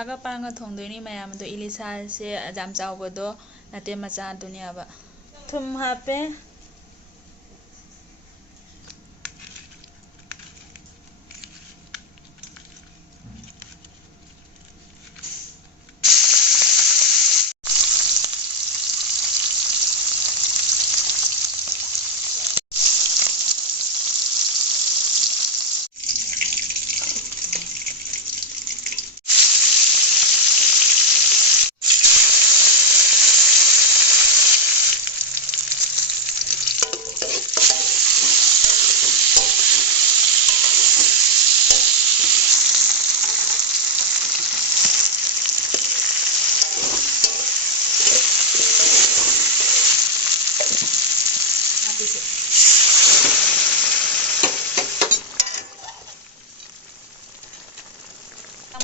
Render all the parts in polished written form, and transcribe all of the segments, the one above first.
इलिसागा पांगा थोंदोनी मयाम दो इलिसा से जाम चावबदो नते मचा दुनियाबा थुम हापे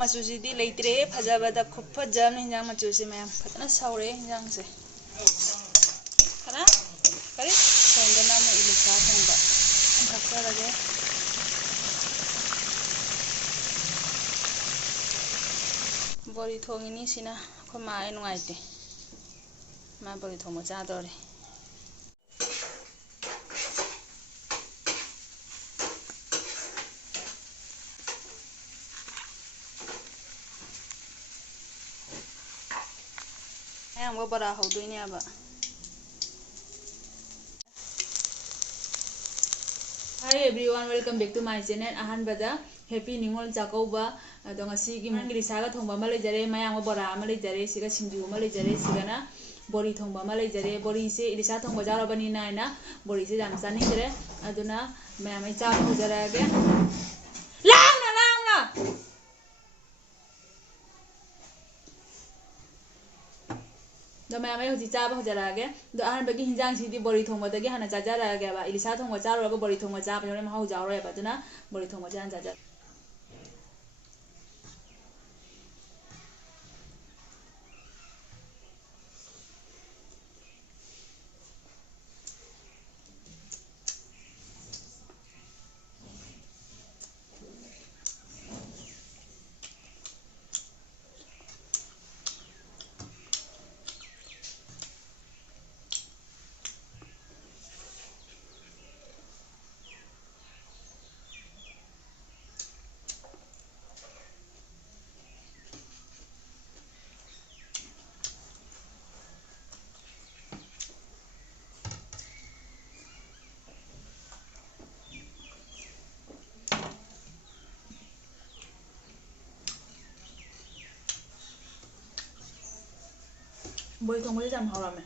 मचूसीदी लेतरे फजबदा खूब फजब हिंजांग मचूसी मैम फतना सौरे हिंजांग से खना करी सोंदना मो इलिसा थोंबा खक्करगे बोरी थोंगिनी सिना खो माए नुआइते मा बोरी थोंबो चादोरे वो बड़ा हो दोइने अब hi everyone welcome back to my channel अहन बदा हैप्पी निंगोल जाकौबा अदो ngasi gi mang ilisaga thongba ma leijare mayang bora ma leijare siga sinju ma leijare sigana bori thongba ma leijare bori se ilisa thongba jarabani na ina bori se jam chani dre aduna mayam ai cha hojarage langna the मैं हजी चाब हजरागे the अहन बगी हिंजांग सिदी बोरी थोंबा दगी हना चाजरागे बा इलिसा थोंबा चारोगा बोरी थोंबा चाब जोने महौ जावरे बा दुना बोरी थोंबा जान चाजा बोरी थोंबा जाम हौरामे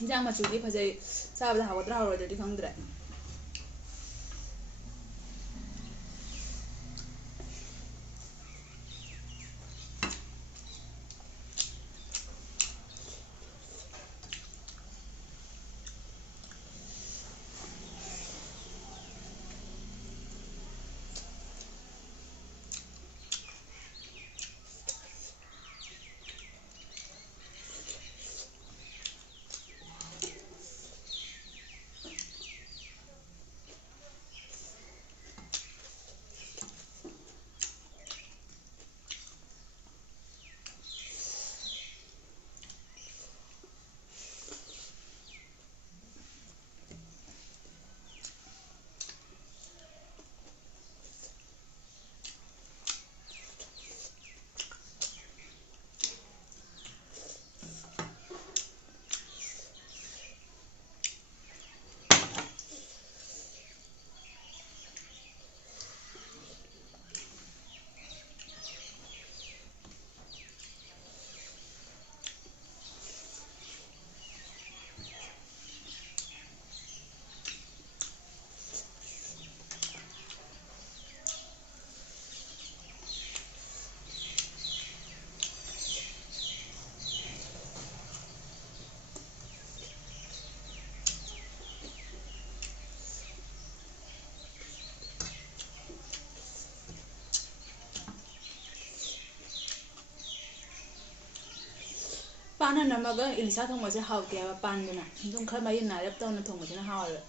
हिंजांग मचूदी फजै चाबदा हावद्रा हावरोदि खंगद्रे ꯄꯥꯟꯅ ꯅꯝꯃꯒ ꯏꯂꯤꯁꯥ ꯊꯣꯡꯕꯁꯦ ꯍꯥꯎꯇꯦ ꯍꯥꯏꯕ ꯄꯥꯟꯗꯨꯅ ꯑꯗꯨꯝ ꯈꯔ ꯃꯌꯨꯝ ꯅꯥꯏꯔꯞ ꯇꯧꯅ ꯊꯣꯡꯕꯁꯤꯅ ꯍꯥꯎꯋꯦꯕ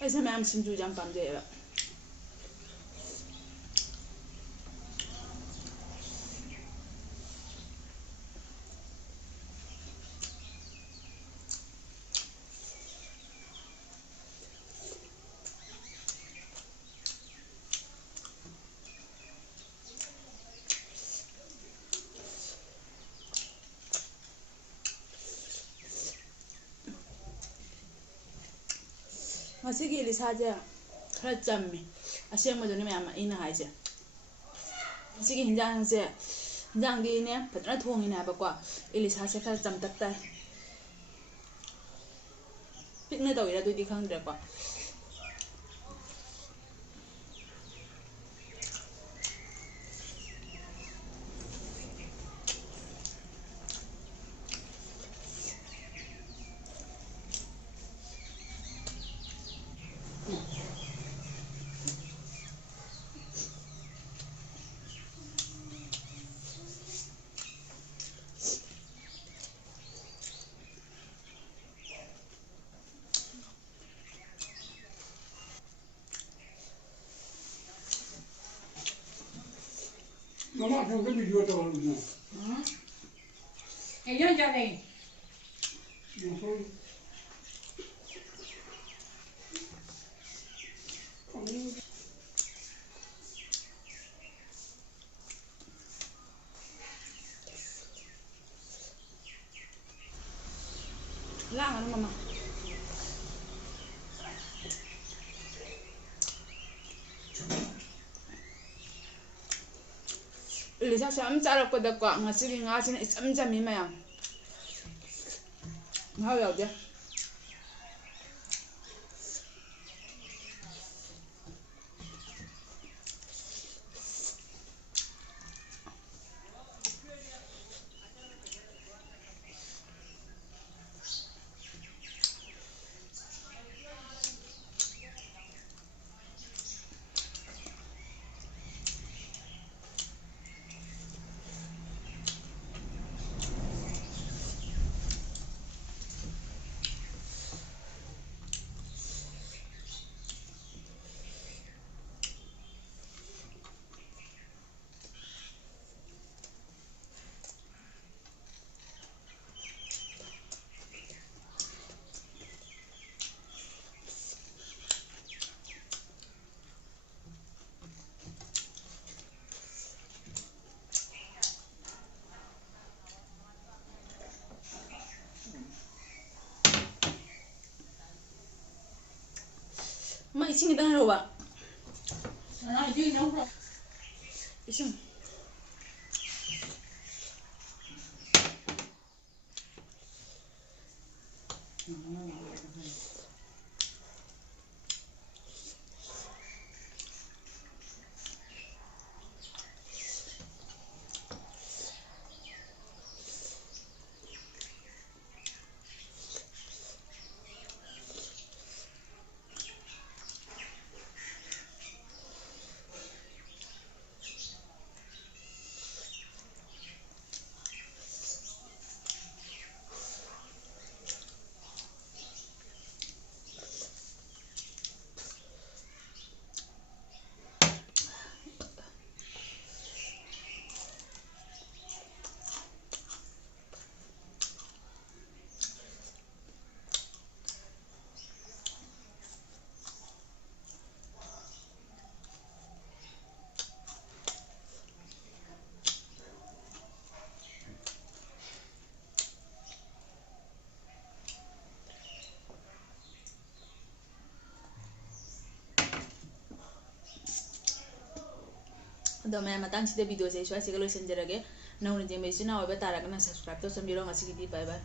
ꯑꯩꯁꯦ ꯃꯌꯥꯝ ꯁꯤꯡꯖꯨ ꯌꯥꯝ ꯄꯥꯝꯖꯩꯑꯕ ꯉꯁꯤꯒꯤ ꯏꯂꯤꯁꯥꯁꯦ ꯈꯔ ꯆꯝꯃꯤ ꯑꯁꯦꯡꯕꯗꯨꯅꯤ ꯃꯌꯥꯝ ꯑꯩꯅ ꯍꯥꯏꯁꯦ ꯉꯁꯤꯒꯤ ꯍꯤꯟꯖꯥꯡꯗꯤꯅꯦ ꯐꯖꯅ ꯊꯣꯡꯉꯤꯅꯦ ꯍꯥꯏꯕꯀꯣ ꯏꯂꯤꯁꯥꯁꯦ ꯈꯔ ꯆꯝꯇꯛ ꯇꯥꯏ ꯄꯤꯛꯅ ꯇꯧꯏꯔꯥ ꯑꯗꯨꯗꯤ ꯈꯪꯗ꯭ꯔꯦꯀꯣ Mama không có video đâu nữa. Cái dân cho này. Không. Lang ano mama 일리샤씨 ꯌꯥꯝ ꯆꯥꯔꯛꯄꯗꯀꯣ ꯉꯁꯤꯒꯤ ꯉꯥꯁꯤꯅ ꯏꯆꯝ ꯆꯝꯃꯤ ꯃꯌꯥꯝ ꯃꯍꯥꯎ ꯌꯥꯎꯗꯦ 이층 있다 해봐. 이층. ꯑꯗꯣ ꯃꯌꯥꯝ ꯃꯇꯥꯡꯁꯤꯗ ꯚꯤꯗꯤꯑꯣꯁꯦ ꯁ꯭ꯋꯥꯏꯁꯤꯒ ꯂꯣꯏꯁꯤꯟꯖꯔꯒꯦ ꯅꯧꯅ ꯌꯦꯡꯕ ꯏꯆꯤꯟ ꯏꯅꯥꯎ ꯑꯣꯏꯕ ꯇꯥꯔꯒꯅ ꯁꯕꯁꯀ꯭ꯔꯥꯏꯕ ꯇꯧꯁꯟꯕꯤꯔꯣ ꯉꯁꯤꯒꯤꯗꯤ ꯕꯥꯏ ꯕꯥꯏ